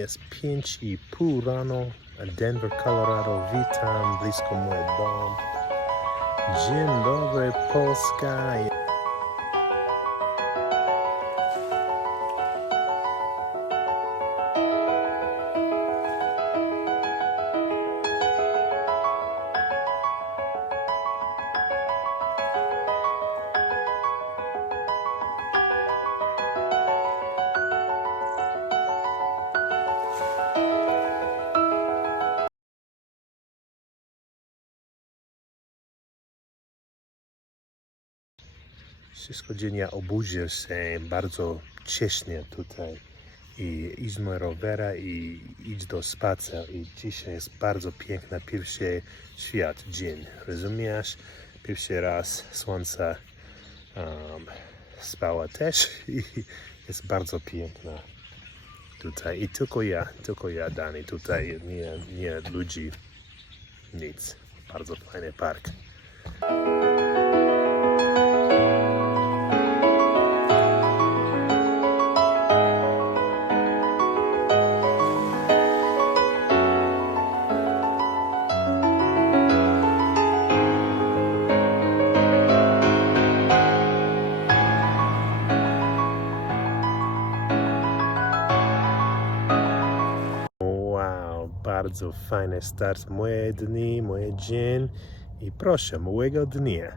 Jest 5,5 rano, Denver, Colorado. Witam blisko mój dom. Dzień dobry, Polska. Wszystko dzień ja obudził się bardzo wcześnie tutaj i idź na rowera i idź do spacer i dzisiaj jest bardzo piękna pierwszy świat dzień, rozumiesz? Pierwszy raz słońce um, spała też i jest bardzo piękna tutaj i tylko ja, tylko ja Dani tutaj, nie, nie ludzi, nic. Bardzo fajny park. Bardzo fajny start moje dni, moje dzień i proszę, miłego dnia.